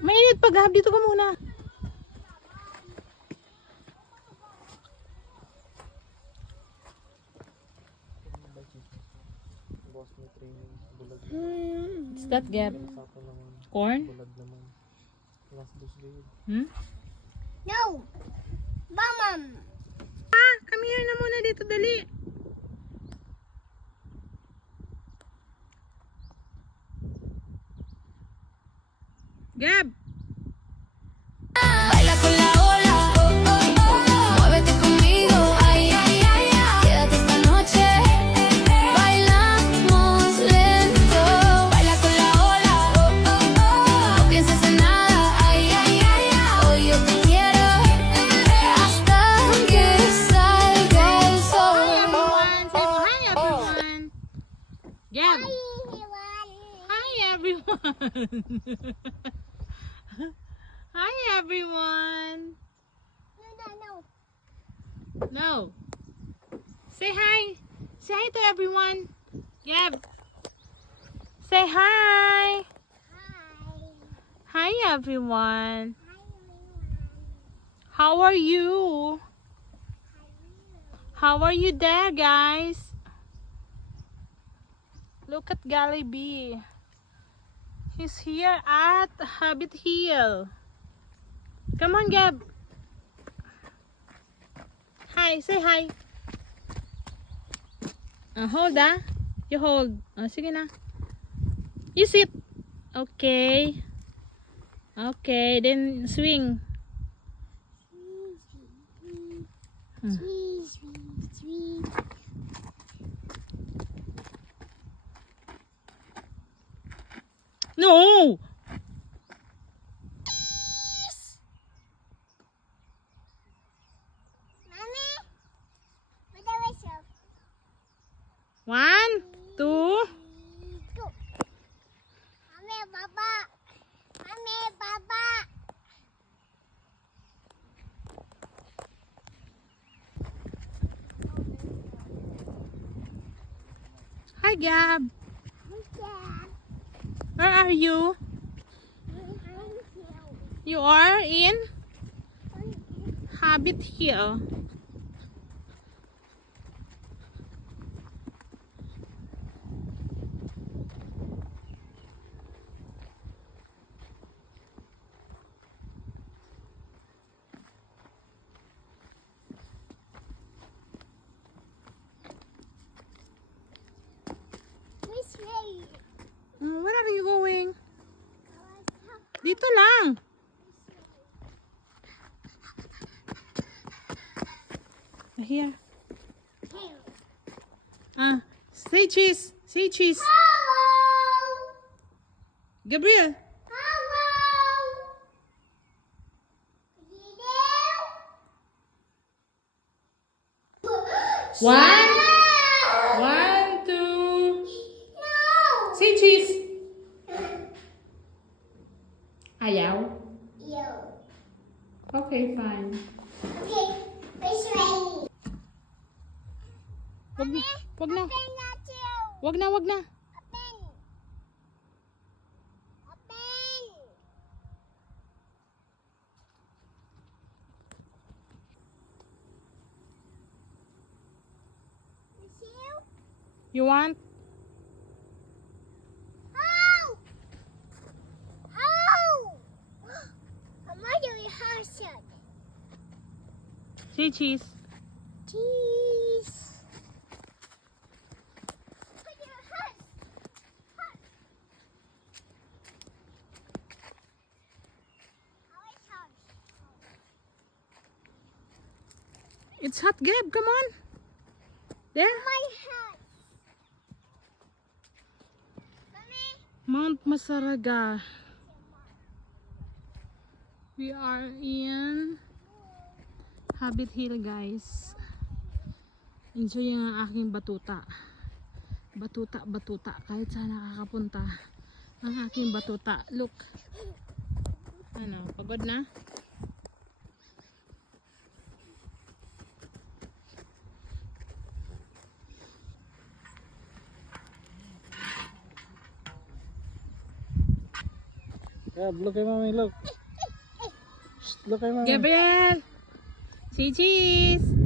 Mainit pag Gab, dito ka muna. What's that, Gab? Corn? Hmm? No! Mama! Ah, come here na muna dito, dali. Gab! Baila con la ola, muévete conmigo, ay, ay, ay, ay. Quédate esta noche, bailamos lento. Baila con la ola, no pienses en nada, ay, ay, ay, ay. Hoy yo te quiero hasta que salga el sol. Hi everyone! Gab! Hi everyone! Hi everyone! No. Say hi. Say hi to everyone. Gab. Say hi. Hi everyone. How are you? How are you there, guys? Look at Galiby. He's here at Habit Hill. Come on, Gab. Hi, say hi. Hold You hold. Sige na. You sit. Okay. Okay, then swing. No! One, two. Hi, Gab. Where are you? You are in Habit Hill. Where are you going? Dito lang. Here. Say cheese. Say cheese. Hello! Gabriel. Hello! One. One, two. No! Say cheese. Ayaw. You. Okay, fine. Okay, which way? Wag na. Wag na. Open that too. Wag na, wag na. Open. Open. You? You want? Oh! Oh! I'm going to rehearse it. Say cheese. Cheese. Put your heart. Heart. How is heart? It's hot, Gab. Come on. There. My heart. Mommy. Mount Masaraga. We are in Habit Hill, guys. Enjoy ang aking batuta. Batuta. Kahit saan nakakapunta ang aking batuta. Look. Ano, pagod na? Gab, look kay mami, look. Shh, look kay mami. Gabriel! Say cheese!